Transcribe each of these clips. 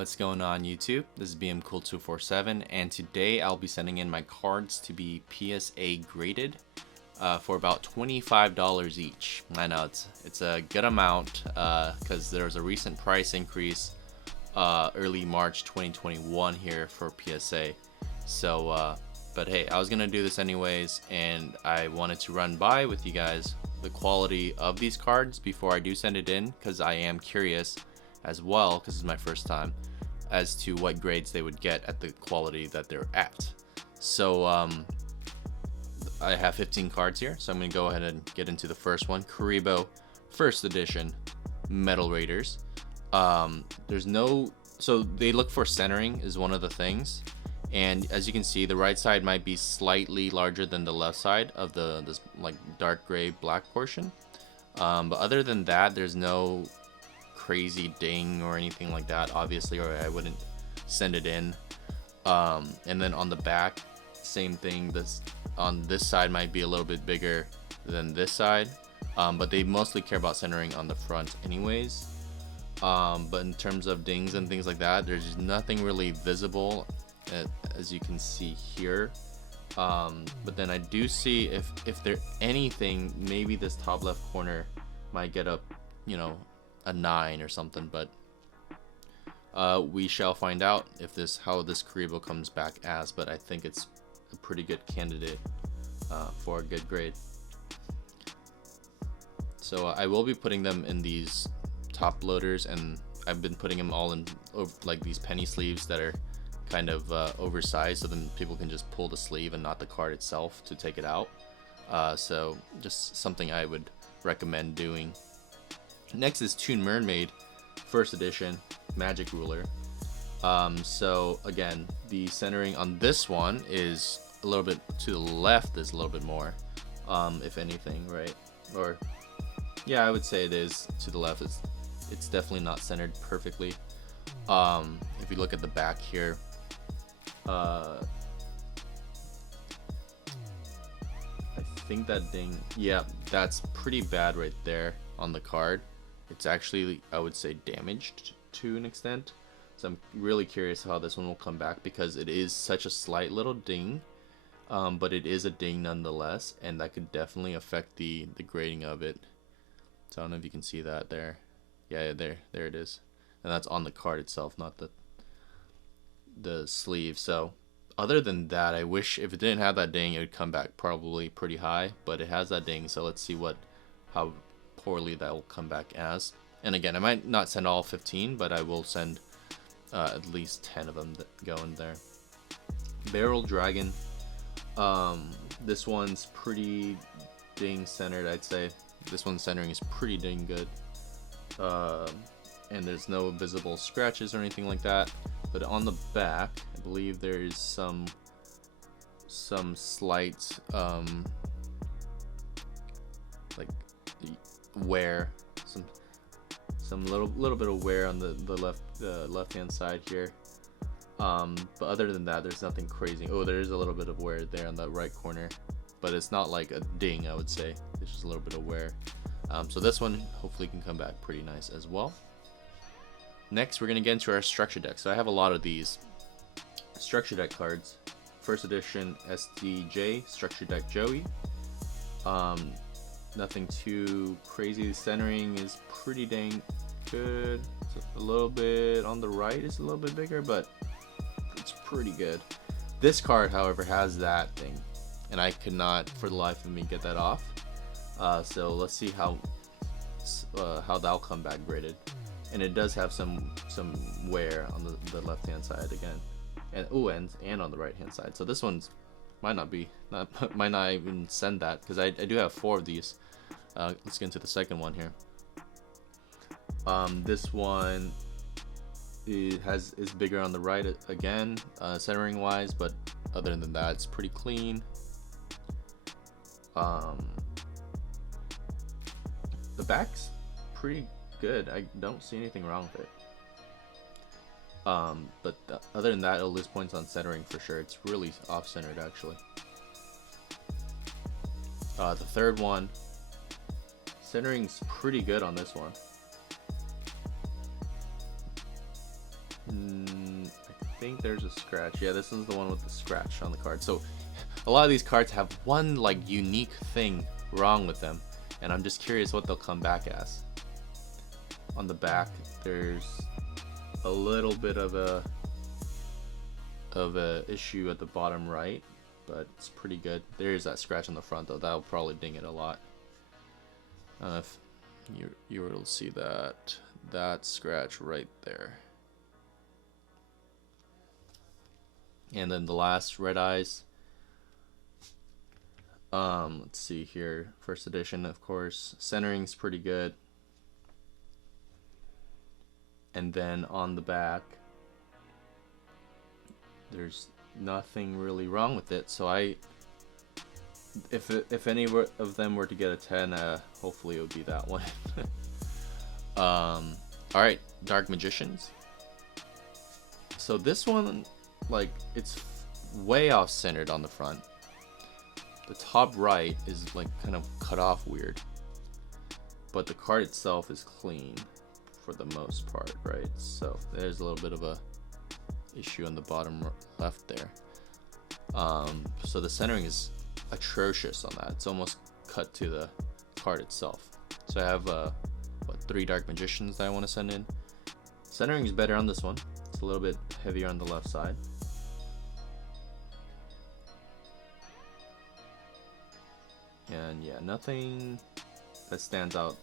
What's going on YouTube? This is BMCool247 and today I'll be sending in my cards to be PSA graded for about $25 each. I know it's a good amount because there was a recent price increase early March 2021 here for PSA. So but hey, I was gonna do this anyways, and I wanted to run by with you guys the quality of these cards before I do send it in, because I am curious as well, because it's my first time, as to what grades they would get at the quality that they're at. So I have 15 cards here, so I'm going to go ahead and get into the first one. Kuriboh first edition Metal Raiders. There's no, so they look for centering is one of the things, and as you can see, the right side might be slightly larger than the left side of this like dark gray black portion, but other than that, there's no crazy ding or anything like that, obviously, or I wouldn't send it in. And then on the back, same thing. This on this side might be a little bit bigger than this side, but they mostly care about centering on the front anyways. But in terms of dings and things like that, there's nothing really visible, as you can see here. But then I do see if there anything, maybe this top left corner might get up, you know, a 9 or something, but we shall find out if how this Kuriboh comes back as. But I think it's a pretty good candidate for a good grade. So I will be putting them in these top loaders, and I've been putting them all in like these penny sleeves that are kind of oversized, so then people can just pull the sleeve and not the card itself to take it out. So just something I would recommend doing. Next is Mermaid first edition Magic Ruler. So again, the centering on this one is a little bit to the left, is a little bit more, if anything, right? Or yeah, I would say it is to the left. It's definitely not centered perfectly. If you look at the back here, I think that ding, yeah, that's pretty bad right there on the card. It's actually, I would say, damaged to an extent. So I'm really curious how this one will come back, because it is such a slight little ding, but it is a ding nonetheless, and that could definitely affect the grading of it. So I don't know if you can see that there. Yeah, there it is. And that's on the card itself, not the sleeve. So other than that, I wish if it didn't have that ding, it would come back probably pretty high, but it has that ding. So let's see how poorly that will come back as. And again, I might not send all 15, but I will send at least 10 of them that go in there. Barrel Dragon. This one's pretty ding centered, I'd say. This one's centering is pretty dang good. And there's no visible scratches or anything like that. But on the back, I believe there's some slight like wear, some little bit of wear on the left hand side here. But other than that, there's nothing crazy. Oh, there is a little bit of wear there on the right corner, but it's not like a ding, I would say. It's just a little bit of wear. So this one hopefully can come back pretty nice as well. Next, we're gonna get into our structure deck. So I have a lot of these structure deck cards. First edition SDJ structure deck Joey. Nothing too crazy. The centering is pretty dang good. It's a little bit on the right, it's a little bit bigger, but it's pretty good. This card, however, has that thing, and I could not for the life of me get that off. So let's see how that'll come back graded. And it does have some wear on the left hand side again, and on the right hand side. So this one's might not even send that, because I do have 4 of these. Let's get into the second one here. This one is bigger on the right again, centering wise, but other than that, it's pretty clean. The back's pretty good. I don't see anything wrong with it. But other than that, it'll lose points on centering for sure. It's really off-centered actually. The third one, centering's pretty good on this one. I think there's a scratch. Yeah, this is the one with the scratch on the card. So a lot of these cards have one like unique thing wrong with them, and I'm just curious what they'll come back as. On the back, there's a little bit of a issue at the bottom right, but it's pretty good. There is that scratch on the front though. That'll probably ding it a lot. If you were able to see that scratch right there. And then the last, Red Eyes. Let's see here. First edition, of course. Centering's pretty good. And then on the back, there's nothing really wrong with it. So if any of them were to get a 10, hopefully it would be that one. All right, Dark Magicians. So this one, like, it's way off centered on the front. The top right is like kind of cut off weird, but the card itself is clean for the most part, right? So there's a little bit of a issue on the bottom left there. So the centering is atrocious on that. It's almost cut to the card itself. So I have 3 Dark Magicians that I want to send in. Centering is better on this one. It's a little bit heavier on the left side. And yeah, nothing that stands out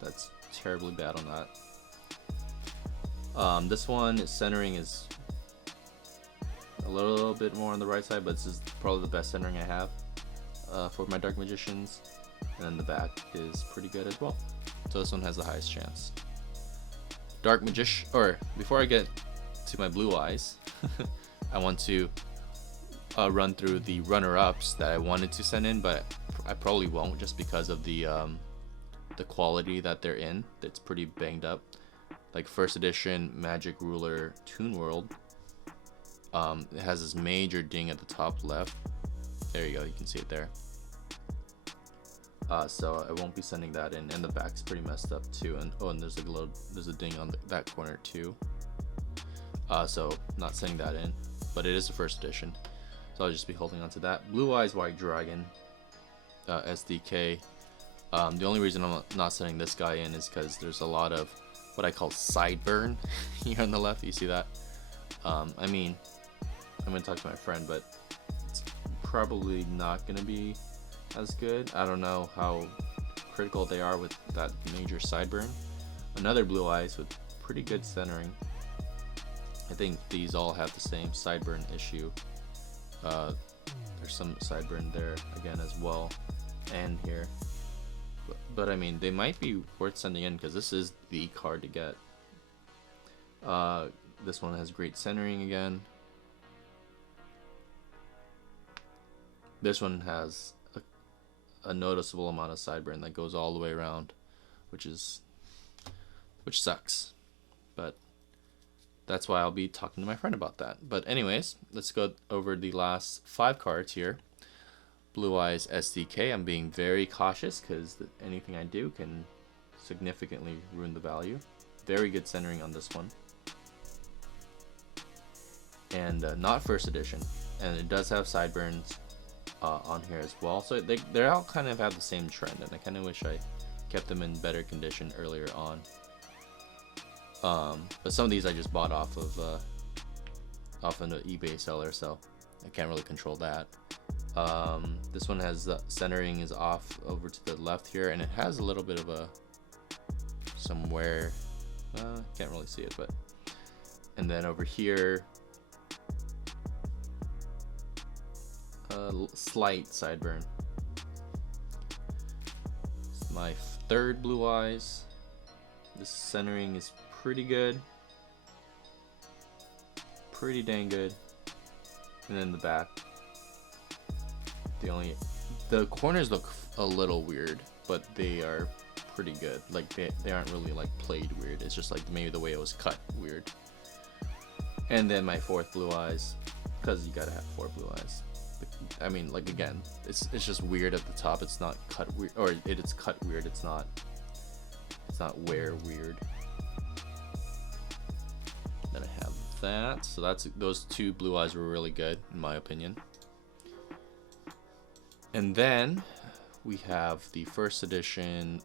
that's terribly bad on that. This one, centering is a little bit more on the right side, but this is probably the best centering I have for my Dark Magicians. And then the back is pretty good as well. So this one has the highest chance. Dark Magician, or before I get to my Blue Eyes, I want to run through the runner-ups that I wanted to send in, but I probably won't, just because of the quality that they're in. It's pretty banged up. Like first edition Magic Ruler Toon World, it has this major ding at the top left. There you go, you can see it there. So I won't be sending that in, and the back's pretty messed up too. And and there's a ding on that corner too. So not sending that in, but it is the first edition, so I'll just be holding on to that. Blue Eyes White Dragon SDK. The only reason I'm not sending this guy in is because there's a lot of what I call sideburn here on the left. You see that? I mean, I'm gonna talk to my friend, but it's probably not gonna be as good. I don't know how critical they are with that major sideburn. Another Blue Eyes with pretty good centering. I think these all have the same sideburn issue. There's some sideburn there again as well, and here. But I mean, they might be worth sending in because this is the card to get. This one has great centering again. This one has a noticeable amount of sideburn that goes all the way around, which sucks. But that's why I'll be talking to my friend about that. But anyways, let's go over the last 5 cards here. Blue Eyes SDK. I'm being very cautious because anything I do can significantly ruin the value. Very good centering on this one. And not first edition. And it does have sideburns on here as well. So they all kind of have the same trend, and I kind of wish I kept them in better condition earlier on. But some of these I just bought off of an eBay seller, so I can't really control that. This one has centering is off over to the left here, and it has a little bit of some wear. Can't really see it, but and then over here, slight sideburn. My 3rd Blue Eyes. This centering is pretty good, pretty dang good. And then the back, the corners look a little weird, but they are pretty good. Like they aren't really like played weird. It's just like maybe the way it was cut weird. And then my 4th Blue Eyes, because you gotta have 4 Blue Eyes. I mean, like again, it's just weird at the top. It's not cut weird, or it's cut weird. It's not wear weird. Then I have that. So those two blue eyes were really good in my opinion. And then we have the first edition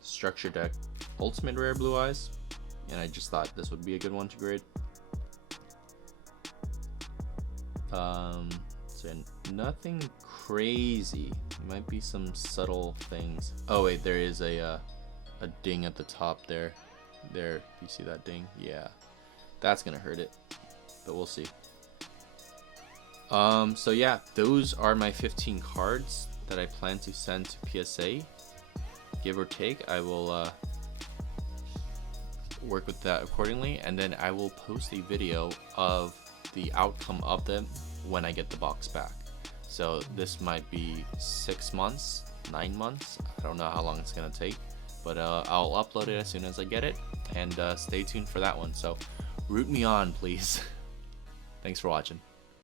structure deck ultimate rare blue eyes, and I just thought this would be a good one to grade. So nothing crazy. Might be some subtle things. Oh wait, there is a ding at the top there. There, you see that ding? Yeah, that's gonna hurt it, but we'll see. So yeah, those are my 15 cards that I plan to send to PSA. Give or take, I will work with that accordingly, and then I will post a video of the outcome of them when I get the box back. So this might be 6 months, 9 months. I don't know how long it's gonna take, but I'll upload it as soon as I get it, and stay tuned for that one. So root me on, please. Thanks for watching.